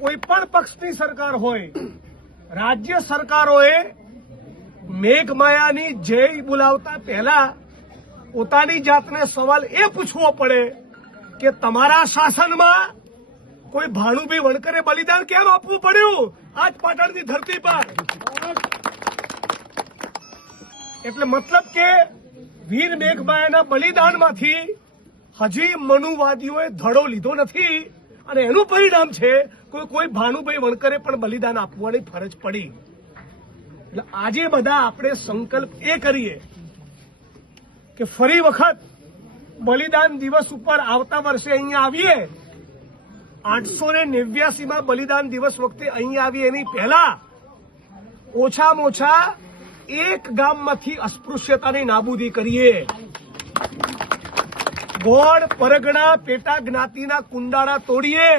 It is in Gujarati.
કોઈ પણ પક્ષની સરકાર હોય, રાજ્ય સરકારોએ મેઘમાયાની જય બોલાવતા પહેલા પોતાની જાતને સવાલ એ પૂછવો પડે કે તમારા શાસનમાં કોઈ ભાનુભાઈ વણકરે બલિદાન કેમ આપવું પડ્યું આજ પાટણની ધરતી પર? એટલે મતલબ કે વીર મેઘમાયાના બલિદાનમાંથી હજી મનુવાદીઓએ ધડો લીધો નથી અને એનું પરિણામ છે કોઈ ભાનુભાઈ વણકરે પણ બલિદાન આપવાની ફરજ પડી. એટલે આજે બધા આપણે સંકલ્પ એ કરીએ કે ફરી વખત બલિદાન દિવસ ઉપર આવતા વર્ષે અહીંયા આવીએ. 889માં બલિદાન દિવસ વખતે અહીંયા આવીએ એની પહેલા ઓછામાં ઓછા એક ગામમાંથી અસ્પૃશ્યતાની નાબૂદી કરીએ. ગોળ પરગણા પેટા જ્ઞાતિના કુંડાળા તોડીએ.